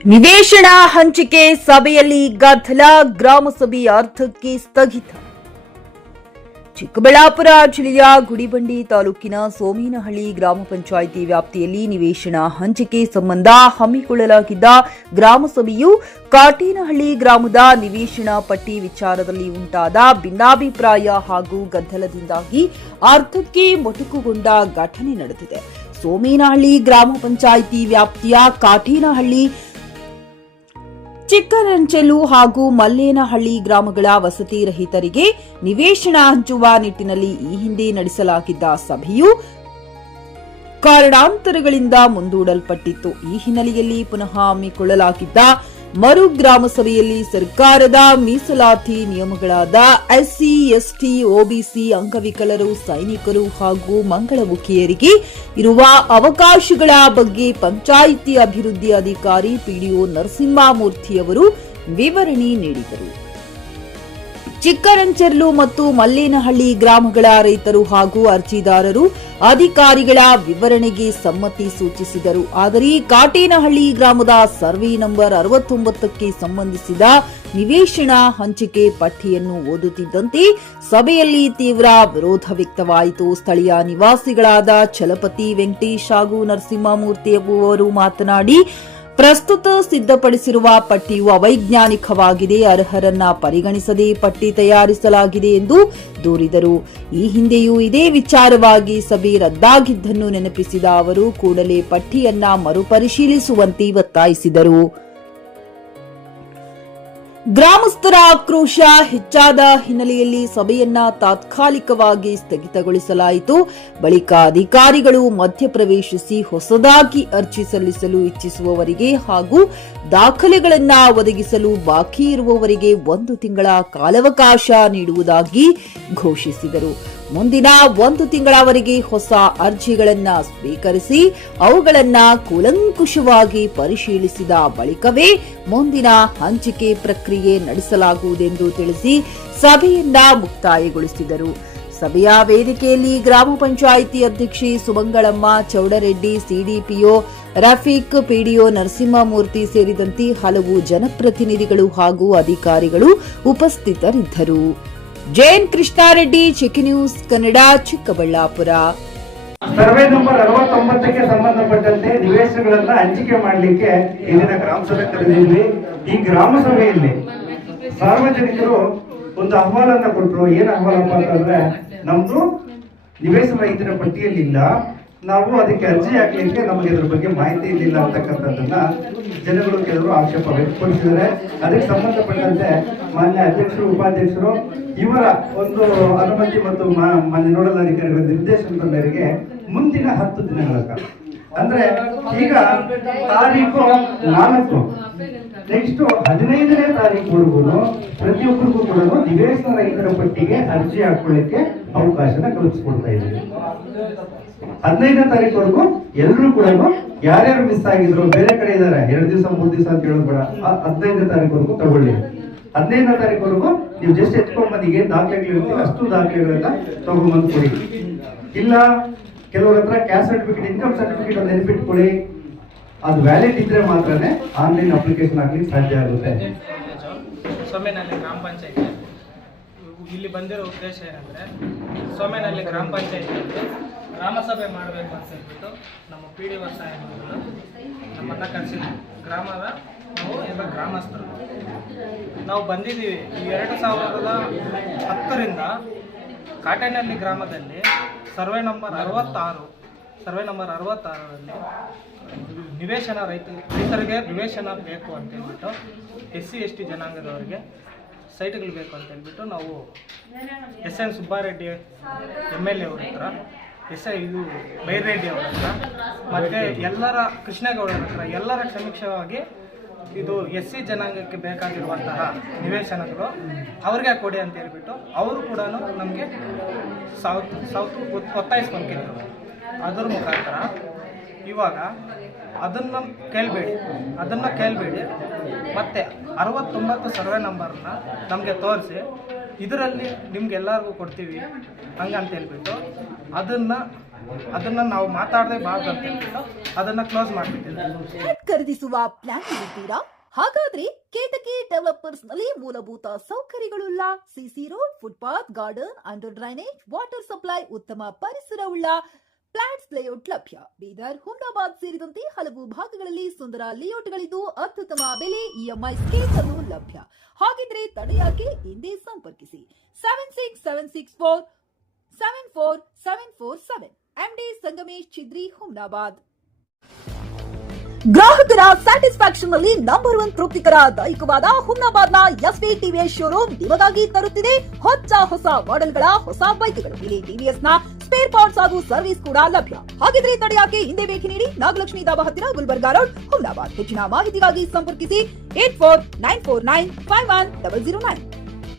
ನಿವೇಶನ ಹಂಚಿಕೆ ಸಭೆಯಲ್ಲಿ ಗದ್ದಲ, ಗ್ರಾಮಸಭೆ ಅರ್ಧಕ್ಕೆ ಸ್ಥಗಿತ. ಚಿಕ್ಕಬಳ್ಳಾಪುರ ಜಿಲ್ಲೆಯ ಗುಡಿಬಂಡೆ ತಾಲೂಕಿನ ಸೋಮೇನಹಳ್ಳಿ ಗ್ರಾಮ ಪಂಚಾಯಿತಿ ವ್ಯಾಪ್ತಿಯಲ್ಲಿ ನಿವೇಶನ ಹಂಚಿಕೆ ಸಂಬಂಧ ಹಮ್ಮಿಕೊಳ್ಳಲಾಗಿದ್ದ ಗ್ರಾಮಸಭೆಯು ಕಾಟೇನಹಳ್ಳಿ ಗ್ರಾಮದ ನಿವೇಶನ ಪಟ್ಟಿ ವಿಚಾರದಲ್ಲಿ ಉಂಟಾದ ಭಿನ್ನಾಭಿಪ್ರಾಯ ಹಾಗೂ ಗದ್ದಲದಿಂದಾಗಿ ಅರ್ಧಕ್ಕೆ ಮೊಟಕುಗೊಂಡ ಘಟನೆ ನಡೆದಿದೆ. ಸೋಮೇನಹಳ್ಳಿ ಗ್ರಾಮ ಪಂಚಾಯಿತಿ ವ್ಯಾಪ್ತಿಯ ಕಾಟೇನಹಳ್ಳಿ, ಚಿಕ್ಕರಂಚಲು ಹಾಗೂ ಮಲ್ಲೇನಹಳ್ಳಿ ಗ್ರಾಮಗಳ ವಸತಿ ರಹಿತರಿಗೆ ನಿವೇಶನ ಹಂಚುವ ನಿಟ್ಟಿನಲ್ಲಿ ಈ ಹಿಂದೆ ನಡೆಸಲಾಗಿದ್ದ ಸಭೆಯು ಕಾರಣಾಂತರಗಳಿಂದ ಮುಂದೂಡಲ್ಪಟ್ಟಿತ್ತು. ಈ ಹಿನ್ನೆಲೆಯಲ್ಲಿ ಪುನಃ ಹಮ್ಮಿಕೊಳ್ಳಲಾಗಿದ್ದ ಮರು ಗ್ರಾಮ ಸಭೆಯಲ್ಲಿ ಸರ್ಕಾರದ ಮೀಸಲಾತಿ ನಿಯಮಗಳಾದ ಎಸ್ಸಿ, ಎಸ್ಟಿ, ಒಬಿಸಿ, ಅಂಗವಿಕಲರು, ಸೈನಿಕರು ಹಾಗೂ ಮಂಗಳಮುಖಿಯರಿಗೆ ಇರುವ ಅವಕಾಶಗಳ ಬಗ್ಗೆ ಪಂಚಾಯಿತಿ ಅಭಿವೃದ್ಧಿ ಅಧಿಕಾರಿ ಪಿಡಿಒ ನರಸಿಂಹಮೂರ್ತಿಯವರು ವಿವರಣೆ ನೀಡಿದರು. ಚಿಕ್ಕರಂಚರ್ಲು ಮತ್ತು ಮಲ್ಲೇನಹಳ್ಳಿ ಗ್ರಾಮಗಳ ರೈತರು ಹಾಗೂ ಅರ್ಜಿದಾರರು ಅಧಿಕಾರಿಗಳ ವಿವರಣೆಗೆ ಸಮ್ಮತಿ ಸೂಚಿಸಿದರು. ಆದರೆ ಕಾಟೇನಹಳ್ಳಿ ಗ್ರಾಮದ ಸರ್ವೆ ನಂಬರ್ 69ಕ್ಕೆ ಸಂಬಂಧಿಸಿದ ನಿವೇಶನ ಹಂಚಿಕೆ ಪಟ್ಟಿಯನ್ನು ಓದುತ್ತಿದ್ದಂತೆ ಸಭೆಯಲ್ಲಿ ತೀವ್ರ ವಿರೋಧ ವ್ಯಕ್ತವಾಯಿತು. ಸ್ಥಳೀಯ ನಿವಾಸಿಗಳಾದ ಚಲಪತಿ, ವೆಂಕಟೇಶ್ ಹಾಗೂ ನರಸಿಂಹಮೂರ್ತಿ ಅವರು ಮಾತನಾಡಿ, ಪ್ರಸ್ತುತ ಸಿದ್ಧಪಡಿಸಿರುವ ಪಟ್ಟಿಯು ಅವೈಜ್ಞಾನಿಕವಾಗಿದೆ, ಅರ್ಹರನ್ನ ಪರಿಗಣಿಸದೆ ಪಟ್ಟಿ ತಯಾರಿಸಲಾಗಿದೆ ಎಂದು ದೂರಿದರು. ಈ ಹಿಂದೆಯೂ ಇದೇ ವಿಚಾರವಾಗಿ ಸಭೆ ರದ್ದಾಗಿದ್ದನ್ನು ನೆನಪಿಸಿದ ಅವರು ಕೂಡಲೇ ಪಟ್ಟಿಯನ್ನ ಮರುಪರಿಶೀಲಿಸುವಂತೆ ಒತ್ತಾಯಿಸಿದರು. ಗ್ರಾಮಸ್ಥರ ಆಕ್ರೋಶ ಹೆಚ್ಚಾದ ಹಿನ್ನೆಲೆಯಲ್ಲಿ ಸಭೆಯನ್ನ ತಾತ್ಕಾಲಿಕವಾಗಿ ಸ್ಥಗಿತಗೊಳಿಸಲಾಯಿತು. ಬಳಿಕ ಅಧಿಕಾರಿಗಳು ಮಧ್ಯಪ್ರವೇಶಿಸಿ ಹೊಸದಾಗಿ ಅರ್ಜಿ ಸಲ್ಲಿಸಲು ಇಚ್ಛಿಸುವವರಿಗೆ ಹಾಗೂ ದಾಖಲೆಗಳನ್ನು ಒದಗಿಸಲು ಬಾಕಿ ಇರುವವರಿಗೆ 1 ತಿಂಗಳ ಕಾಲಾವಕಾಶ ನೀಡುವುದಾಗಿ ಘೋಷಿಸಿದರು. ಮುಂದಿನ 1 ತಿಂಗಳವರೆಗೆ ಹೊಸ ಅರ್ಜಿಗಳನ್ನು ಸ್ವೀಕರಿಸಿ ಅವುಗಳನ್ನು ಕೂಲಂಕುಷವಾಗಿ ಪರಿಶೀಲಿಸಿದ ಬಳಿಕವೇ ಮುಂದಿನ ಹಂಚಿಕೆ ಪ್ರಕ್ರಿಯೆ ನಡೆಸಲಾಗುವುದೆಂದು ತಿಳಿಸಿ ಸಭೆಯನ್ನ ಮುಕ್ತಾಯಗೊಳಿಸಿದರು. ಸಭೆಯ ವೇದಿಕೆಯಲ್ಲಿ ಗ್ರಾಮ ಪಂಚಾಯಿತಿ ಅಧ್ಯಕ್ಷೆ ಸುಮಂಗಳಮ್ಮ, ಚೌಡರೆಡ್ಡಿ, ಸಿಡಿಪಿಒ ರಫೀಕ್, ಪಿಡಿಒ ನರಸಿಂಹಮೂರ್ತಿ ಸೇರಿದಂತೆ ಹಲವು ಜನಪ್ರತಿನಿಧಿಗಳು ಹಾಗೂ ಅಧಿಕಾರಿಗಳು ಉಪಸ್ಥಿತರಿದ್ದರು. Jain Krishnareddy, Chikki news Kannada, Chikkaballapur. Survey number 69ಕ್ಕೆ ಸಂಬಂಧಪಟ್ಟಂತೆ ನಿವೇಶನಗಳನ್ನ ಹಂಚಿಕೆ ಮಾಡಲಿಕ್ಕೆ ಇಲ್ಲಿನ ಗ್ರಾಮ ಸಭೆ ಕರೆದಿದ್ವಿ. ಈ ಗ್ರಾಮ ಸಭೆಯಲ್ಲಿ ಸಾರ್ವಜನಿಕರು ಒಂದು ಅಹವಾಲನ್ನ ಕೊಟ್ಟರು. ಏನ್ ಅಹವಾಲಪ್ಪ ಅಂತಂದ್ರೆ, ನಮ್ದು ನಿವೇಶನ ರಹಿತರ ಪಟ್ಟಿಯಲ್ಲಿ ಇಲ್ಲ, ನಾವು ಅದಕ್ಕೆ ಅರ್ಜಿ ಹಾಕ್ಲಿಕ್ಕೆ ನಮಗೆ ಇದ್ರ ಬಗ್ಗೆ ಮಾಹಿತಿ ಇರಲಿಲ್ಲ ಅಂತಕ್ಕಂಥದ್ದನ್ನ ಜನಗಳು ಕೆಲವರು ಆಕ್ಷೇಪ ವ್ಯಕ್ತಪಡಿಸಿದ್ದಾರೆ. ಅದಕ್ಕೆ ಸಂಬಂಧಪಟ್ಟಂತೆ ಮಾನ್ಯ ಅಧ್ಯಕ್ಷರು, ಉಪಾಧ್ಯಕ್ಷರು ಇವರ ಒಂದು ಅನುಮತಿ ಮತ್ತು ಮಾನ್ಯ ನೋಡಲ್ ಅಧಿಕಾರಿಗಳ ನಿರ್ದೇಶನದ ಮೇರೆಗೆ ಮುಂದಿನ 10 ದಿನಗಳ ಕಾಲ, ಅಂದ್ರೆ ಈಗ ತಾರೀಕು 4, ನೆಕ್ಸ್ಟ್ 15ನೇ ತಾರೀಕುವರೆಗೂ ಪ್ರತಿಯೊಬ್ಬರಿಗೂ ಕೂಡ ನಿವೇಶನ ರಹಿತರ ಪಟ್ಟಿಗೆ ಅರ್ಜಿ ಹಾಕೊಳ್ಳಿಕ್ಕೆ ಅವಕಾಶನ ಕಲ್ಪಿಸ್ಕೊಡ್ತಾ ಇದ್ದೀವಿ. 15ನೇ ತಾರೀಕುವರೆಗೂ ಎಲ್ಲರೂ ಕೂಡ ಯಾರ್ಯಾರು ಮಿಸ್ ಆಗಿದ್ರು, ಬೇರೆ ಕಡೆ ಇದ್ದಾರೆ, 2 ದಿವಸ 3 ದಿವಸ ಅಂತ ಹೇಳೋದು ಬೇಡ, 15ನೇ ತಾರೀಕುವರೆಗೂ ತಗೊಳ್ಳಿ. 15ನೇ ತಾರೀಕುವರೆಗೂ ನೀವು ಜಸ್ಟ್ ಎತ್ಕೊಂಡ್ಬಂದು ಈಗ ದಾಖಲೆಗಳಿರ್ತೀವಿ ಅಷ್ಟು ದಾಖಲೆಗಳನ್ನ ತಗೊಂಡ್ಬಂದು ಕೊಡಿ. ಇಲ್ಲ ಕೆಲವ್ರ ಹತ್ರ ಕ್ಯಾಸ್ಟ್ ಸರ್ಟಿಫಿಕೇಟ್, ಇನ್ಕಮ್ ಸರ್ಟಿಫಿಕೇಟ್ ಒಂದು ನೆನಪಿಟ್ಕೊಳ್ಳಿ, ಅದು ವ್ಯಾಲಿಡ್ ಇದ್ರೆ ಮಾತ್ರನೇ ಆನ್ಲೈನ್ ಅಪ್ಲಿಕೇಶನ್ ಹಾಕ್ಲಿಕ್ಕೆ ಸಾಧ್ಯ ಆಗುತ್ತೆ. ಸೋಮೇನಹಳ್ಳಿ ಗ್ರಾಮ ಪಂಚಾಯತಿ ಇಲ್ಲಿ ಬಂದಿರೋ ಉದ್ದೇಶ ಏನಂದರೆ, ಸೋಮೇನಹಳ್ಳಿ ಗ್ರಾಮ ಪಂಚಾಯತಿಯಲ್ಲಿ ಗ್ರಾಮಸಭೆ ಮಾಡಬೇಕು ಅಂತ ಹೇಳ್ಬಿಟ್ಟು ನಮ್ಮ ಪಿಡಿಒ ಸಾಹೇಬರು ನಮ್ಮನ್ನು ಕರೆಸಿದ್ವಿ. ಗ್ರಾಮದ ನಾವು ಎಲ್ಲ ಗ್ರಾಮಸ್ಥರು ನಾವು ಬಂದಿದ್ದೀವಿ. ಈ 2010ರಿಂದ ಕಾಟೇನಹಳ್ಳಿ ಗ್ರಾಮದಲ್ಲಿ ಸರ್ವೆ ನಂಬರ್ 66ರಲ್ಲಿ ನಿವೇಶನ ರೈತರಿಗೆ ನಿವೇಶನ ಬೇಕು ಅಂತ ಹೇಳ್ಬಿಟ್ಟು SC ST ಜನಾಂಗದವರಿಗೆ ಸೈಟ್ಗಳು ಬೇಕು ಅಂತ ಹೇಳ್ಬಿಟ್ಟು ನಾವು SN ಸುಬ್ಬಾರೆಡ್ಡಿ MLA ಅವ್ರ ಹತ್ರ, ಇದು ಬೈರೆಡ್ಡಿ ಅವರ ಹತ್ರ ಮತ್ತು ಎಲ್ಲರ ಕೃಷ್ಣೇಗೌಡರ ಹತ್ರ ಎಲ್ಲರ ಸಮೀಕ್ಷವಾಗಿ ಇದು SC ಜನಾಂಗಕ್ಕೆ ಬೇಕಾಗಿರುವಂತಹ ನಿವೇಶನಗಳು ಅವ್ರಿಗೆ ಕೊಡಿ ಅಂತ ಹೇಳ್ಬಿಟ್ಟು ಅವರು ಕೂಡ ನಮಗೆ ಒತ್ತಾಯಿಸ್ಕೊಂಡಿದ್ರು. ಅದರ ಮುಖಾಂತರ ಇವಾಗ ಅದನ್ನು ಕೇಳಬೇಡಿ ಮತ್ತು 69 ಸರ್ವೆ ನಂಬರ್ನ ನಮಗೆ ತೋರಿಸಿ ಇದರಲ್ಲಿ ನಿಮ್ಗೆಲ್ಲರಿಗೂ ಕೊಡ್ತೀವಿ ಹಂಗಂತ ಹೇಳ್ಬಿಟ್ಟು ಅದನ್ನು ಅದನ್ನು ನಾವು ಮಾತಾಡಲೇಬಾರ್ದು ಅಂತ ಹೇಳ್ಬಿಟ್ಟು ಅದನ್ನು ಕ್ಲೋಸ್ ಮಾಡಿಬಿಟ್ಟಿದ್ದಾರೆ. ಖರೀದಿಸುವ ಪ್ಲಾನ್ ಇರುತ್ತೀರಾ? ಹಾಗಾದ್ರೆ ಕೇತಕಿ ಡೆವಲಪರ್ಸ್ ನಲ್ಲಿ ಮೂಲಭೂತ ಸೌಕರ್ಯಗಳುಳ್ಳ CC road, footpath, garden, under drainage, water supply, ಉತ್ತಮ ಪರಿಸರವುಳ್ಳ ಫ್ಲಾಟ್ಸ್ ಲೇಔಟ್ ಲಭ್ಯ. ಬೀದರ್, ಹುಮ್ನಾಬಾದ್ ಸೇರಿದಂತೆ ಹಲವು ಭಾಗಗಳಲ್ಲಿ ಸುಂದರ ಲೇಔಟ್ಗಳಿದ್ದು ಅತ್ಯುತ್ತಮ ಬೆಲೆ, ಇಎಂಐ ಸ್ಕೀಮ್ ಅನ್ನು ಲಭ್ಯ. ಹಾಗಿದ್ರೆ ತಡೆಯಾಕೆ? ಹಿಂದೆ ಸಂಪರ್ಕಿಸಿ 7676474747 MD ಸಂಗಮೇಶ್ ಚಿದ್ರಿ, ಹುಮ್ನಾಬಾದ್. ಗ್ರಾಹಕರ ಸ್ಯಾಟಿಸ್ಫ್ಯಾಕ್ಷನ್ ನಲ್ಲಿ ನಂಬರ್ 1 ತೃಪ್ತಿಕರ ದೈಹಿಕವಾದ ಹುಮ್ನಾಬಾದ್ನ ಎಸ್ವಿ ಟಿವಿಎಸ್ ಶೋರೂಮ್ ನಿಮಗಾಗಿ ತರುತ್ತಿದೆ ಹೊಸ ಮಾಡೆಲ್ಗಳ ಹೊಸ ಬೈಕ್ಗಳು. ಇಲ್ಲಿ ಟಿವಿಎಸ್ ನ ಸ್ಪೇರ್ ಪಾರ್ಟ್ಸ್ ಹಾಗೂ ಸರ್ವಿಸ್ ಕೂಡ ಲಭ್ಯ. ಹಾಗಿದ್ರೆ ತಡೆಯಾಕೆ? ಹಿಂದೆ ಭೇಟಿ ನೀಡಿ. ನಾಗಲಕ್ಷ್ಮಿ ದಾಬಾ ಹತ್ತಿರ, ಗುಲ್ಬರ್ಗಾ ರೋಡ್, ಹುಮ್ನಾಬಾದ್. ಹೆಚ್ಚಿನ ಮಾಹಿತಿಗಾಗಿ ಸಂಪರ್ಕಿಸಿ 8494951009.